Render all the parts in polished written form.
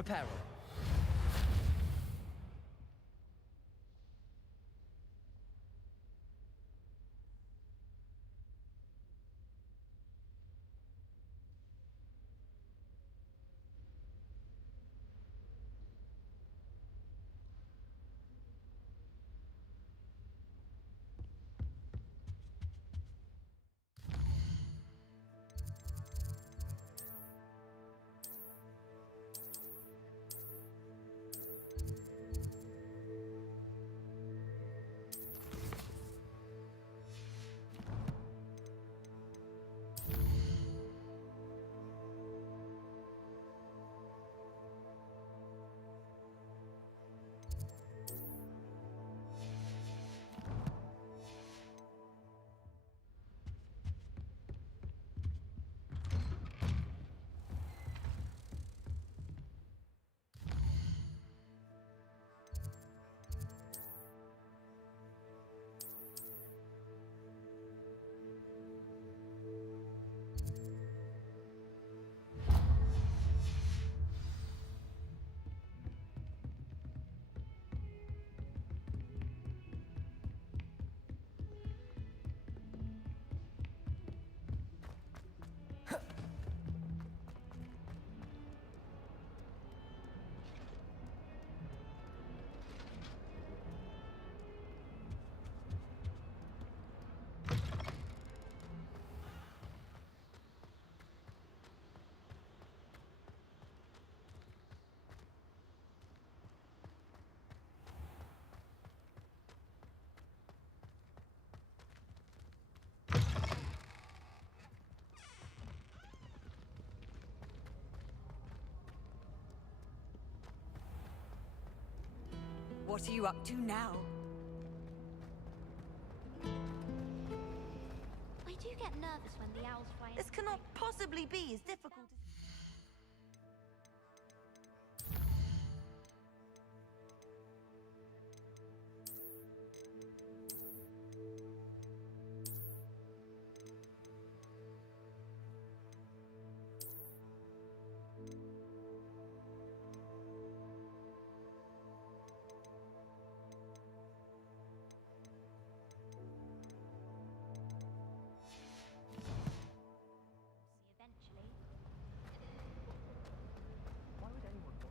Reparo. What are you up to now? I do get nervous when the owls fly in. This cannot possibly be as difficult as... Eventually. Why would anyone want to?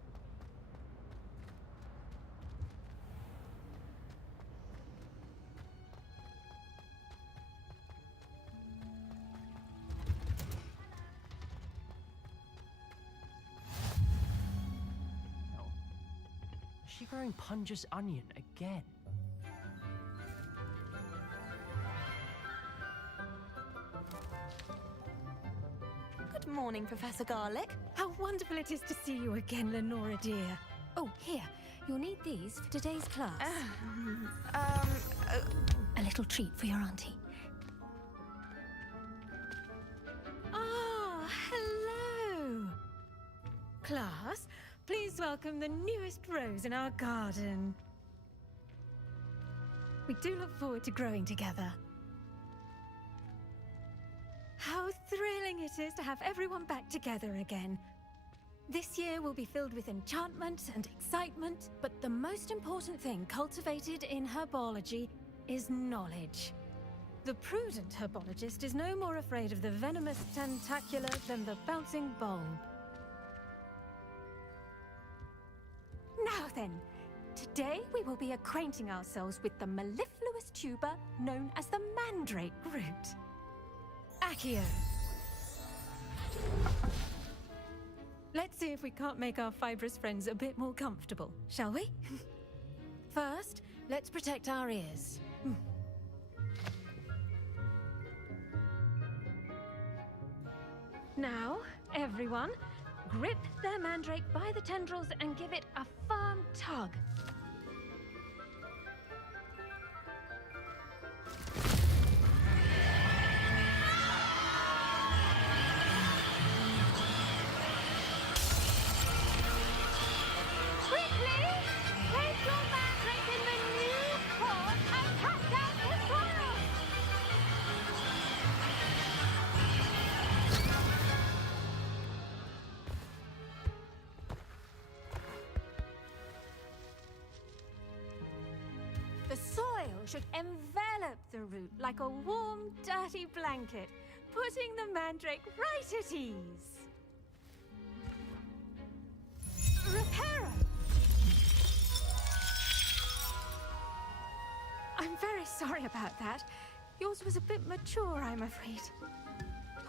No. Is she growing Punja's onion again? Good morning, Professor Garlic. How wonderful it is to see you again, Lenora dear. Oh, here. You'll need these for today's class. A little treat for your auntie. Ah, hello. Class, please welcome the newest rose in our garden. We do look forward to growing together. How thrilling it is to have everyone back together again. This year will be filled with enchantment and excitement, but the most important thing cultivated in herbology is knowledge. The prudent herbologist is no more afraid of the venomous tentacula than the bouncing bulb. Now then, today we will be acquainting ourselves with the mellifluous tuber known as the mandrake root. Accio. Let's see if we can't make our fibrous friends a bit more comfortable, shall we? First, let's protect our ears. Now, everyone, grip their mandrake by the tendrils and give it a firm tug. should envelop the root like a warm, dirty blanket, putting the mandrake right at ease. Reparo! I'm very sorry about that. Yours was a bit mature, I'm afraid.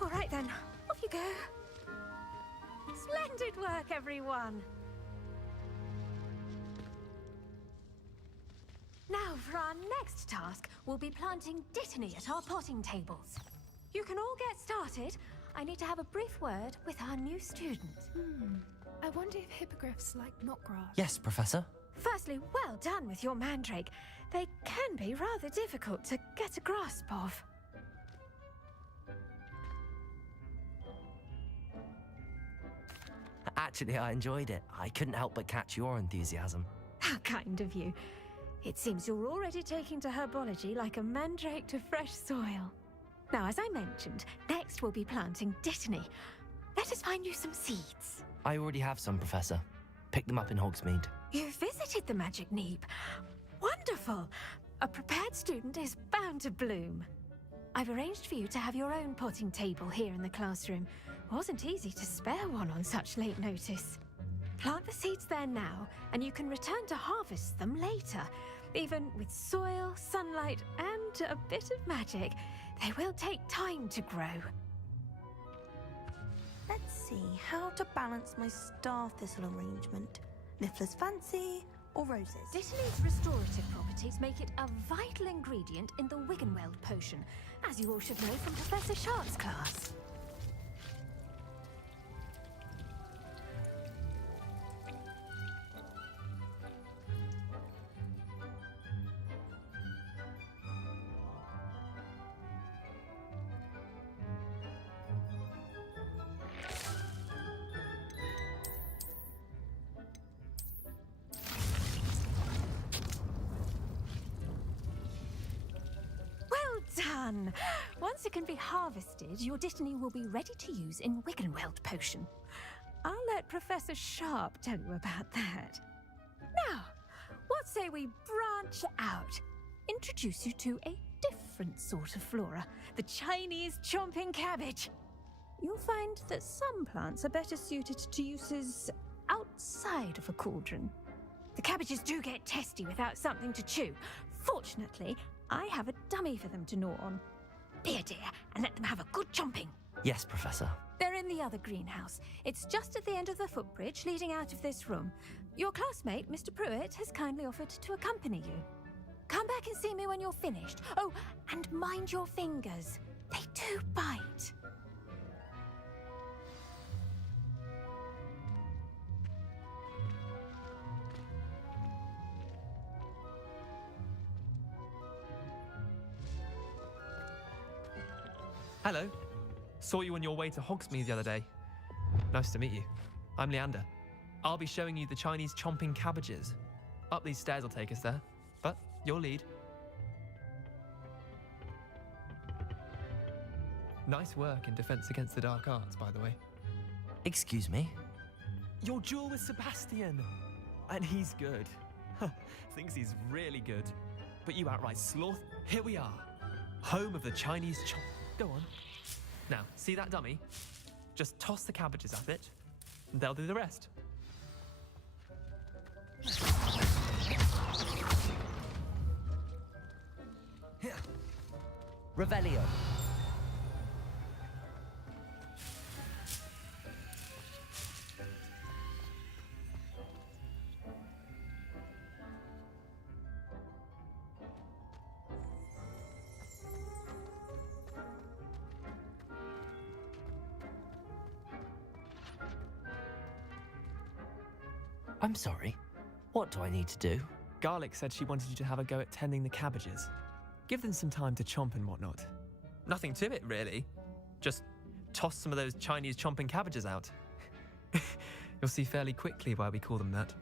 All right then, off you go. Splendid work, everyone! Now, for our next task, we'll be planting dittany at our potting tables. You can all get started. I need to have a brief word with our new student. I wonder if hippogriffs like knotgrass. Yes, Professor. Firstly, well done with your mandrake. They can be rather difficult to get a grasp of. Actually, I enjoyed it. I couldn't help but catch your enthusiasm. How kind of you. It seems you're already taking to herbology like a mandrake to fresh soil. Now, as I mentioned, next we'll be planting dittany. Let us find you some seeds. I already have some, Professor. Picked them up in Hogsmeade. You visited the Magic Neep. Wonderful! A prepared student is bound to bloom. I've arranged for you to have your own potting table here in the classroom. Wasn't easy to spare one on such late notice. Plant the seeds there now, and you can return to harvest them later. Even with soil, sunlight, and a bit of magic, they will take time to grow. Let's see how to balance my star thistle arrangement. Niffler's fancy or roses? Dittany's restorative properties make it a vital ingredient in the Wiggenweld potion, as you all should know from Professor Sharp's class. Done! Once it can be harvested, your dittany will be ready to use in Wiggenweld potion. I'll let Professor Sharp tell you about that. Now, what say we branch out? Introduce you to a different sort of flora, the Chinese chomping cabbage. You'll find that some plants are better suited to uses outside of a cauldron. The cabbages do get testy without something to chew. Fortunately, I have a dummy for them to gnaw on. Be a dear and let them have a good chomping. Yes, Professor. They're in the other greenhouse. It's just at the end of the footbridge leading out of this room. Your classmate, Mr. Pruitt, has kindly offered to accompany you. Come back and see me when you're finished. Oh, and mind your fingers. They do bite. Hello. Saw you on your way to Hogsmeade the other day. Nice to meet you. I'm Leander. I'll be showing you the Chinese chomping cabbages. Up these stairs will take us there, but your lead. Nice work in Defense Against the Dark Arts, by the way. Excuse me? Your duel with Sebastian! And he's good. Thinks he's really good. But you outright sloth. Here we are. Home of the Chinese chomp. Go on. Now, see that dummy? Just toss the cabbages at it, and they'll do the rest. Revelio. I'm sorry. What do I need to do? Garlic said she wanted you to have a go at tending the cabbages. Give them some time to chomp and whatnot. Nothing to it, really. Just toss some of those Chinese chomping cabbages out. You'll see fairly quickly why we call them that.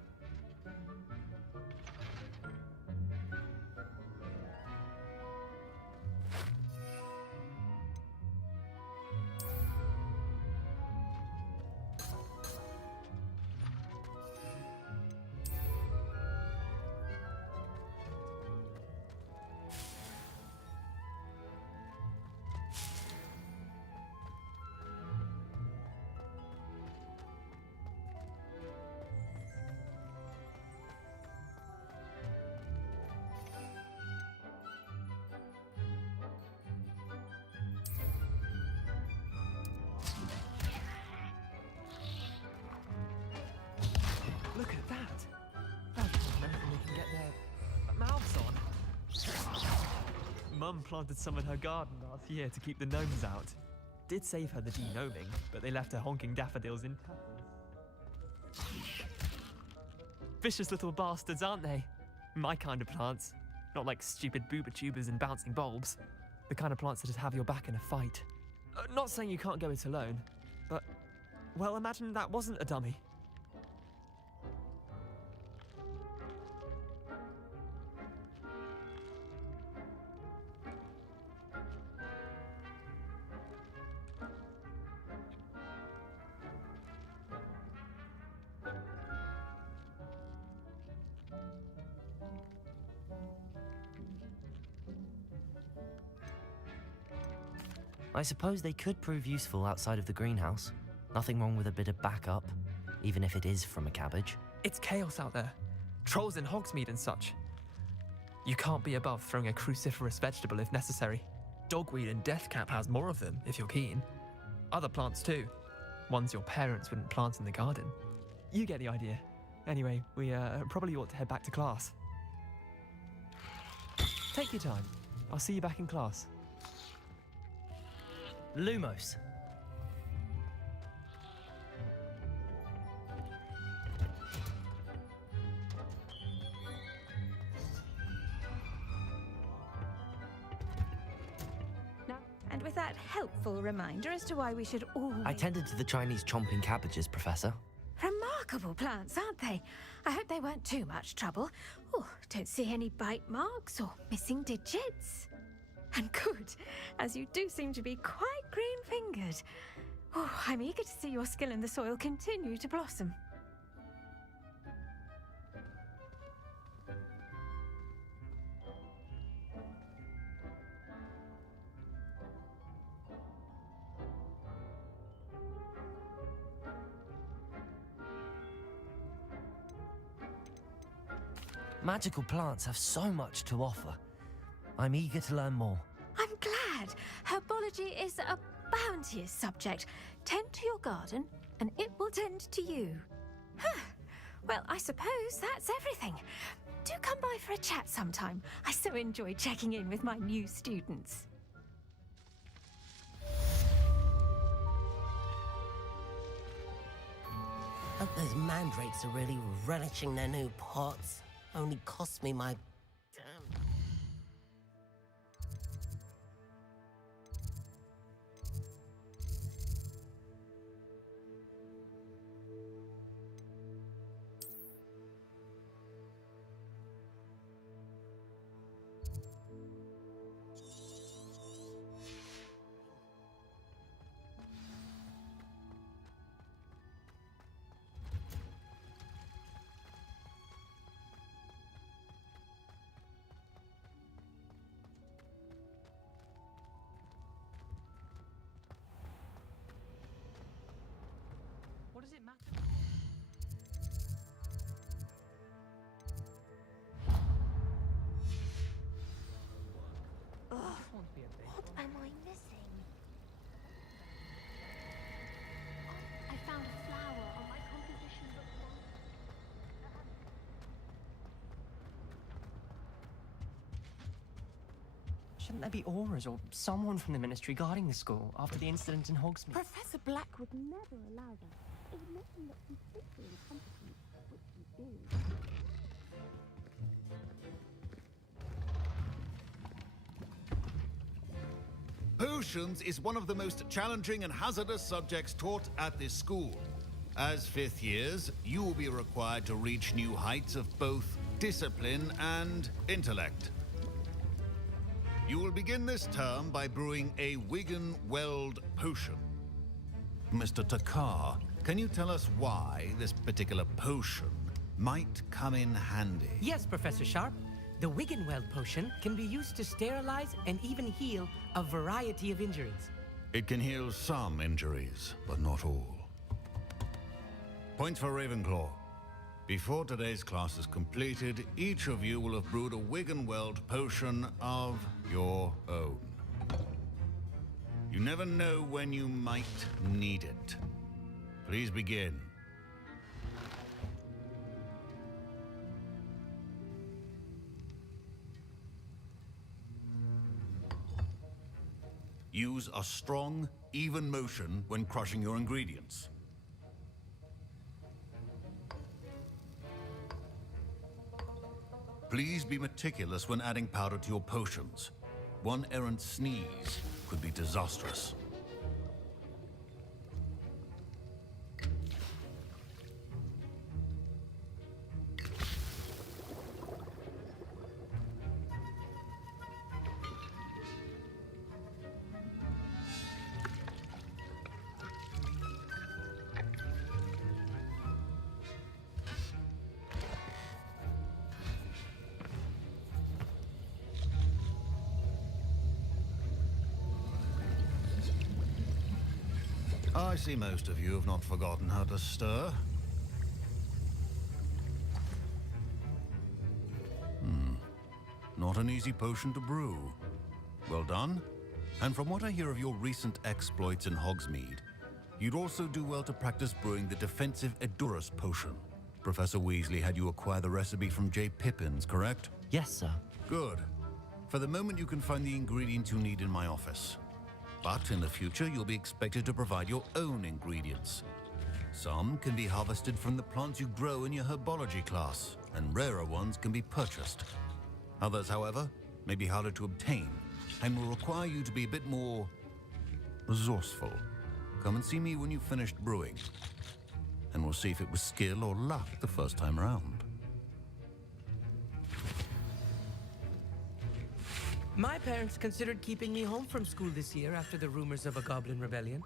Mum planted some in her garden last year to keep the gnomes out. Did save her the de-gnoming, but they left her honking daffodils in tatters. Vicious little bastards, aren't they? My kind of plants. Not like stupid booba tubers and bouncing bulbs. The kind of plants that just have your back in a fight. Not saying you can't go it alone, but, well, imagine that wasn't a dummy. I suppose they could prove useful outside of the greenhouse. Nothing wrong with a bit of backup, even if it is from a cabbage. It's chaos out there. Trolls in Hogsmeade and such. You can't be above throwing a cruciferous vegetable if necessary. Dogweed and deathcap has more of them, if you're keen. Other plants too. Ones your parents wouldn't plant in the garden. You get the idea. Anyway, we probably ought to head back to class. Take your time. I'll see you back in class. Lumos. And with that helpful reminder as to why we should always... I tended to the Chinese chomping cabbages, Professor. Remarkable plants, aren't they? I hope they weren't too much trouble. Oh, don't see any bite marks or missing digits. And good, as you do seem to be quite green-fingered. Oh, I'm eager to see your skill in the soil continue to blossom. Magical plants have so much to offer. I'm eager to learn more. I'm glad. Herbology is a bounteous subject. Tend to your garden, and it will tend to you. Huh. Well, I suppose that's everything. Do come by for a chat sometime. I so enjoy checking in with my new students. Hope those mandrakes are really relishing their new pots. Only cost me my... damn... What does it matter? Ugh, what am I missing? I found a flower on my composition book. Shouldn't there be auras or someone from the ministry guarding the school after the incident in Hogsmeade? Professor Black would never allow that. It would make him look completely incompetent, which he is. Potions is one of the most challenging and hazardous subjects taught at this school. As fifth years, you will be required to reach new heights of both discipline and intellect. You will begin this term by brewing a Wigan-Weld potion. Mr. Takar, can you tell us why this particular potion might come in handy? Yes, Professor Sharp. The Wiggenweld potion can be used to sterilize and even heal a variety of injuries. It can heal some injuries, but not all. Point for Ravenclaw. Before today's class is completed, each of you will have brewed a Wiggenweld potion of your own. You never know when you might need it. Please begin. Use a strong, even motion when crushing your ingredients. Please be meticulous when adding powder to your potions. One errant sneeze could be disastrous. I see most of you have not forgotten how to stir. Not an easy potion to brew. Well done. And from what I hear of your recent exploits in Hogsmeade, you'd also do well to practice brewing the defensive Edurus potion. Professor Weasley had you acquire the recipe from J. Pippins, correct? Yes, sir. Good. For the moment, you can find the ingredients you need in my office. But in the future, you'll be expected to provide your own ingredients. Some can be harvested from the plants you grow in your herbology class, and rarer ones can be purchased. Others, however, may be harder to obtain, and will require you to be a bit more resourceful. Come and see me when you've finished brewing, and we'll see if it was skill or luck the first time around. My parents considered keeping me home from school this year after the rumors of a goblin rebellion.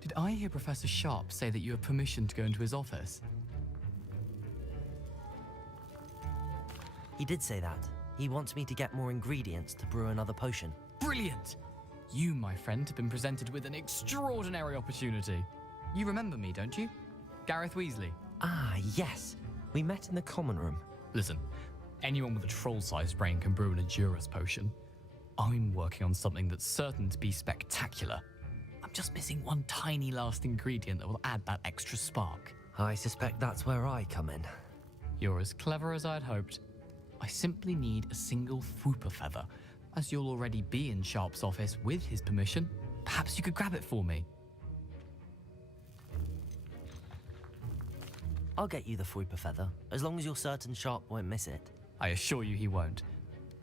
Did I hear Professor Sharp say that you have permission to go into his office? He did say that. He wants me to get more ingredients to brew another potion. Brilliant! You, my friend, have been presented with an extraordinary opportunity. You remember me, don't you? Gareth Weasley. Ah, yes. We met in the common room. Listen, anyone with a troll-sized brain can brew an Edurus potion. I'm working on something that's certain to be spectacular. I'm just missing one tiny last ingredient that will add that extra spark. I suspect that's where I come in. You're as clever as I'd hoped. I simply need a single Fwooper feather. As you'll already be in Sharp's office with his permission, perhaps you could grab it for me. I'll get you the Fwooper feather, as long as you're certain Sharp won't miss it. I assure you he won't.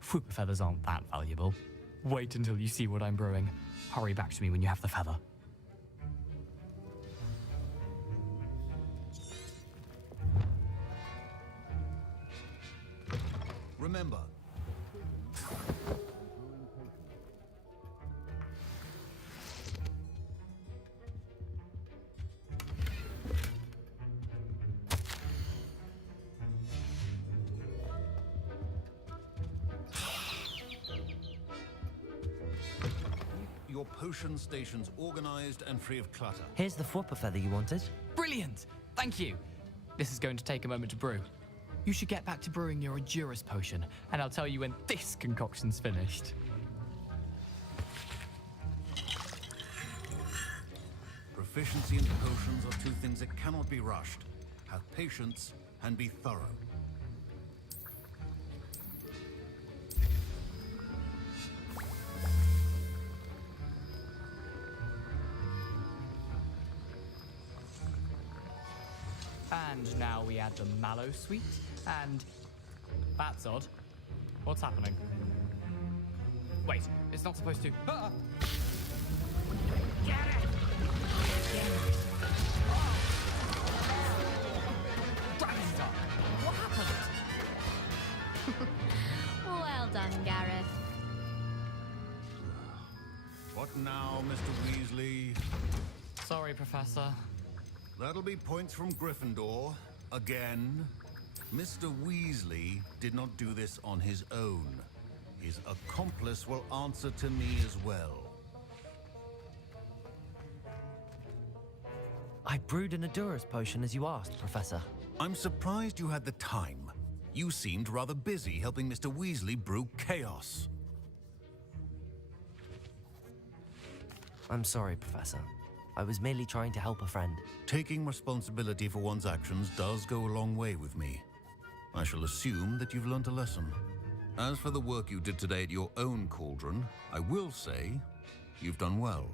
Fwooper feathers aren't that valuable. Wait until you see what I'm brewing. Hurry back to me when you have the feather. Remember, your potion station's organized and free of clutter. Here's the Fwooper feather you wanted. Brilliant! Thank you. This is going to take a moment to brew. You should get back to brewing your Edurus potion, and I'll tell you when this concoction's finished. Proficiency in potions are two things that cannot be rushed. Have patience and be thorough. And now we add the mallow sweet, and that's odd. What's happening? Wait, it's not supposed to. Ah! Gryffindor! What happened? Well done, Gareth. What now, Mr. Weasley? Sorry, Professor. That'll be points from Gryffindor. Again. Mr. Weasley did not do this on his own. His accomplice will answer to me as well. I brewed an Edurus potion as you asked, Professor. I'm surprised you had the time. You seemed rather busy helping Mr. Weasley brew chaos. I'm sorry, Professor. I was merely trying to help a friend. Taking responsibility for one's actions does go a long way with me. I shall assume that you've learnt a lesson. As for the work you did today at your own cauldron, I will say You've done well.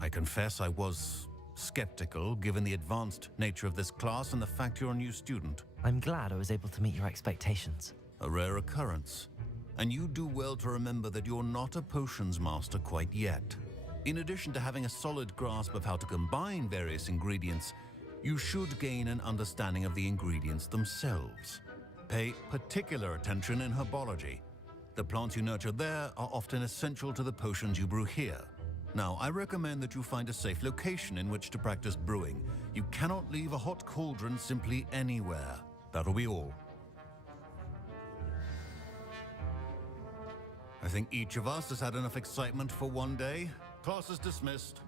I confess I was skeptical, given the advanced nature of this class and the fact you're a new student. I'm glad I was able to meet your expectations. A rare occurrence. And you do well to remember that you're not a potions master quite yet. In addition to having a solid grasp of how to combine various ingredients, you should gain an understanding of the ingredients themselves. Pay particular attention in herbology. The plants you nurture there are often essential to the potions you brew here. Now, I recommend that you find a safe location in which to practice brewing. You cannot leave a hot cauldron simply anywhere. That'll be all. I think each of us has had enough excitement for one day. Class is dismissed.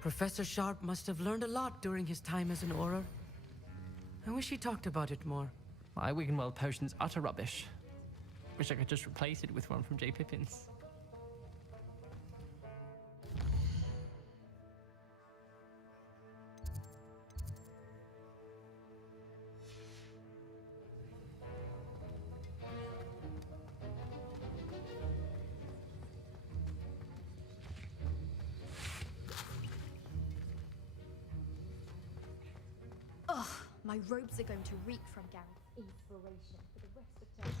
Professor Sharp must have learned a lot during his time as an Auror. I wish he talked about it more. My Wiggenweld potion's utter rubbish. Wish I could just replace it with one from J. Pippin's. Ugh, my robes are going to reek from Gareth's inspiration for the rest of time.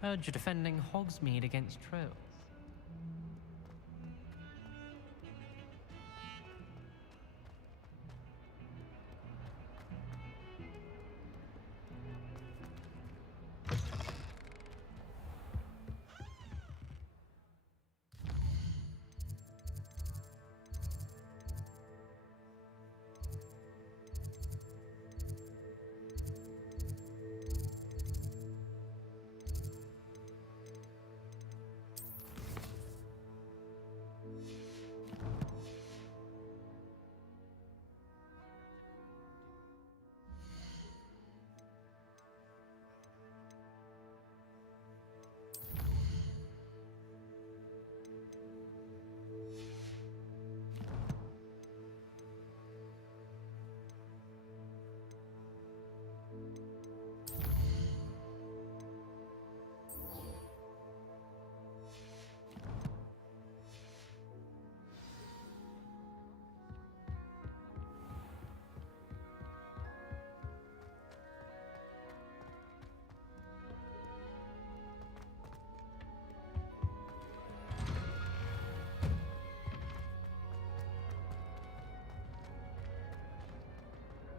Heard you're defending Hogsmeade against trolls.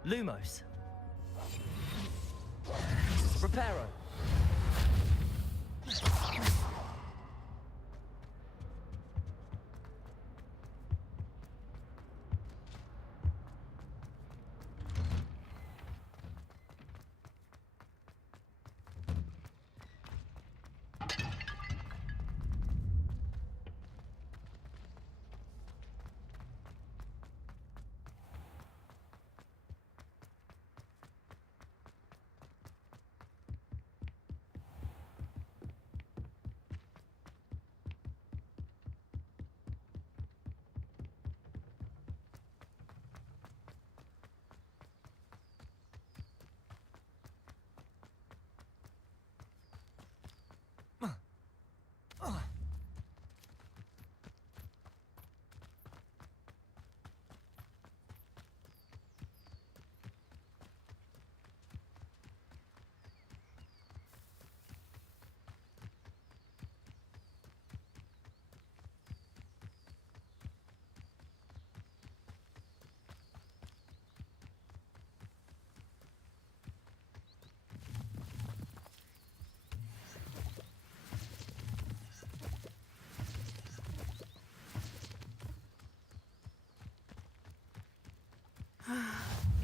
Lumos. Reparo.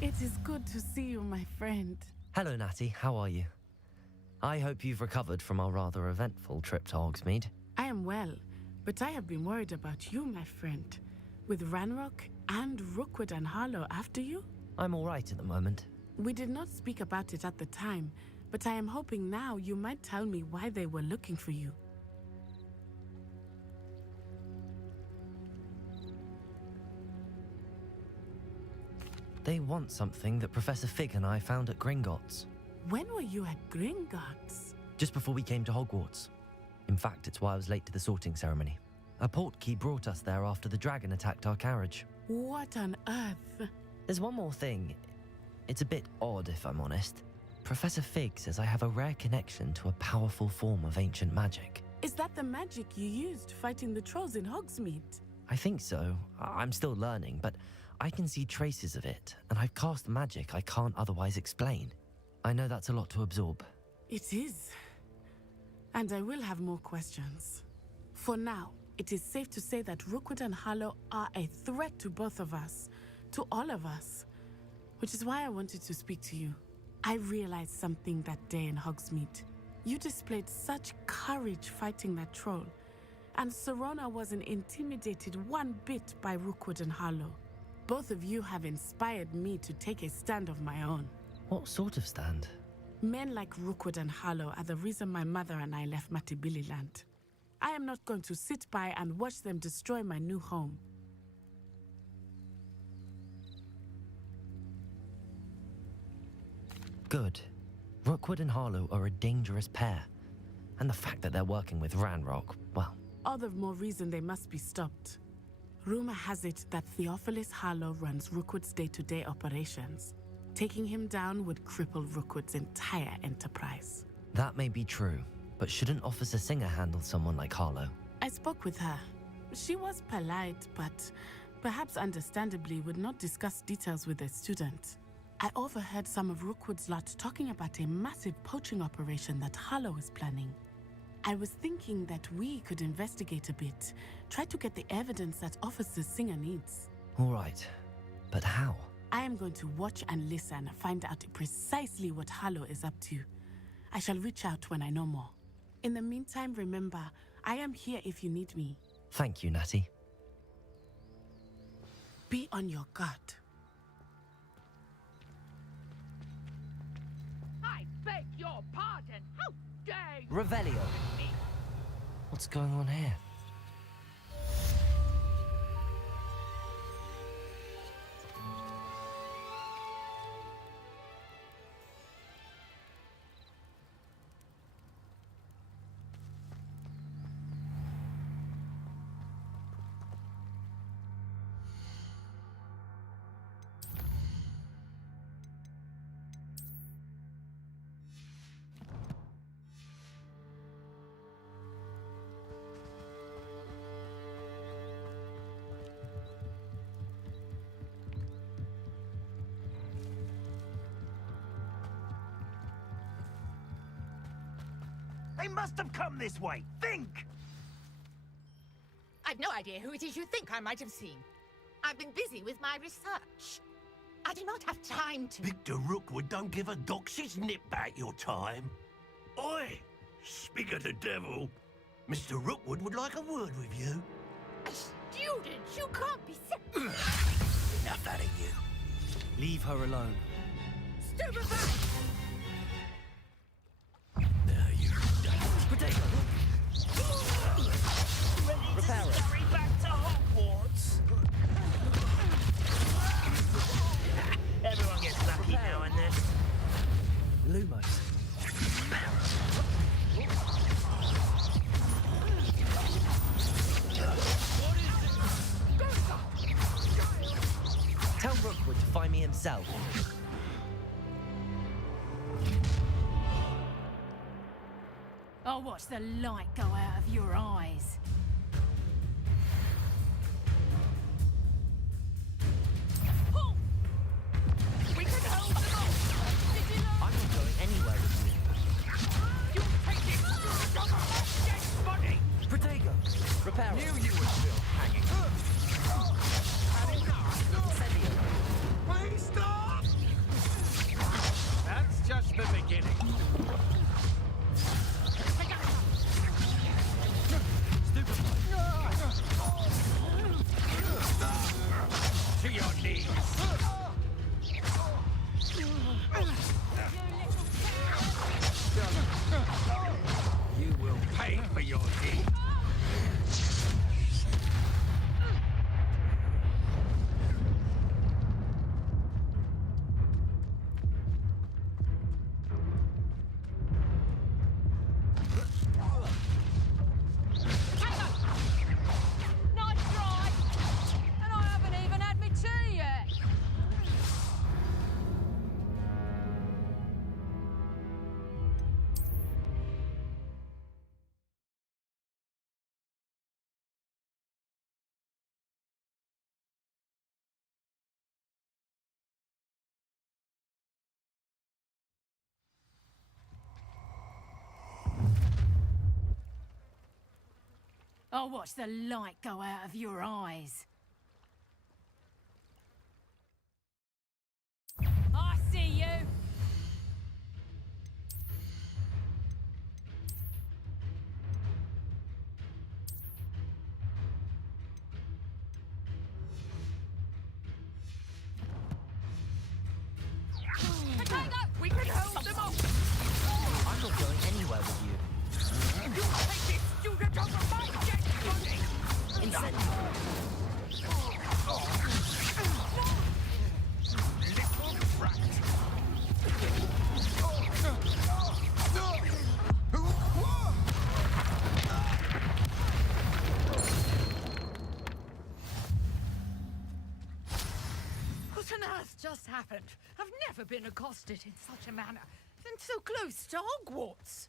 It is good to see you, my friend. Hello, Natty. How are you? I hope you've recovered from our rather eventful trip to Hogsmeade. I am well, but I have been worried about you, my friend. With Ranrock and Rookwood and Harlow after you? I'm all right at the moment. We did not speak about it at the time, but I am hoping now you might tell me why they were looking for you. They want something that Professor Fig and I found at Gringotts. When were you at Gringotts? Just before we came to Hogwarts. In fact, it's why I was late to the sorting ceremony. A portkey brought us there after the dragon attacked our carriage. What on earth? There's one more thing. It's a bit odd, if I'm honest. Professor Fig says I have a rare connection to a powerful form of ancient magic. Is that the magic you used fighting the trolls in Hogsmeade? I think so. I'm still learning, but I can see traces of it, and I've cast magic I can't otherwise explain. I know that's a lot to absorb. It is. And I will have more questions. For now, it is safe to say that Rookwood and Harlow are a threat to both of us, to all of us, which is why I wanted to speak to you. I realized something that day in Hogsmeade. You displayed such courage fighting that troll, and Serona wasn't intimidated one bit by Rookwood and Harlow. Both of you have inspired me to take a stand of my own. What sort of stand? Men like Rookwood and Harlow are the reason my mother and I left Matibili-land. I am not going to sit by and watch them destroy my new home. Good. Rookwood and Harlow are a dangerous pair. And the fact that they're working with Ranrock, well... All the more reason they must be stopped. Rumor has it that Theophilus Harlow runs Rookwood's day-to-day operations. Taking him down would cripple Rookwood's entire enterprise. That may be true, but shouldn't Officer Singer handle someone like Harlow? I spoke with her. She was polite, but perhaps understandably would not discuss details with a student. I overheard some of Rookwood's lot talking about a massive poaching operation that Harlow is planning. I was thinking that we could investigate a bit, try to get the evidence that Officer Singer needs. All right, but how? I am going to watch and listen, find out precisely what Harlow is up to. I shall reach out when I know more. In the meantime, remember, I am here if you need me. Thank you, Natty. Be on your guard. I beg your pardon. How dare you? Revelio. What's going on here? They must have come this way. Think! I've no idea who it is you think I might have seen. I've been busy with my research. I do not have time to... Victor Rookwood don't give a doxy's nip back your time. Oi! Speak of the devil. Mr. Rookwood would like a word with you. A student? You can't be sick. Enough out of you. Leave her alone. Stupefy! Now you... Potato! Repair it. Hurry back to Hogwarts. Everyone gets lucky now and then. Lumos. Tell Rookwood to find me himself. I'll watch the light go out of your eyes. We can hold them off! I'm not going anywhere with you. You take it! Yes, buddy! Protego! Repair it. Knew you were still hanging. Send me. Please stop! for your deed. Nice try! And I haven't even had my tea yet! I'll watch the light go out of your eyes. I see you! Potato! We can hold them off! I'm not going anywhere with you. You take this student over my dead body! Incendio. Little brat. What on earth just happened? I've never been accosted in such a manner. And so close to Hogwarts.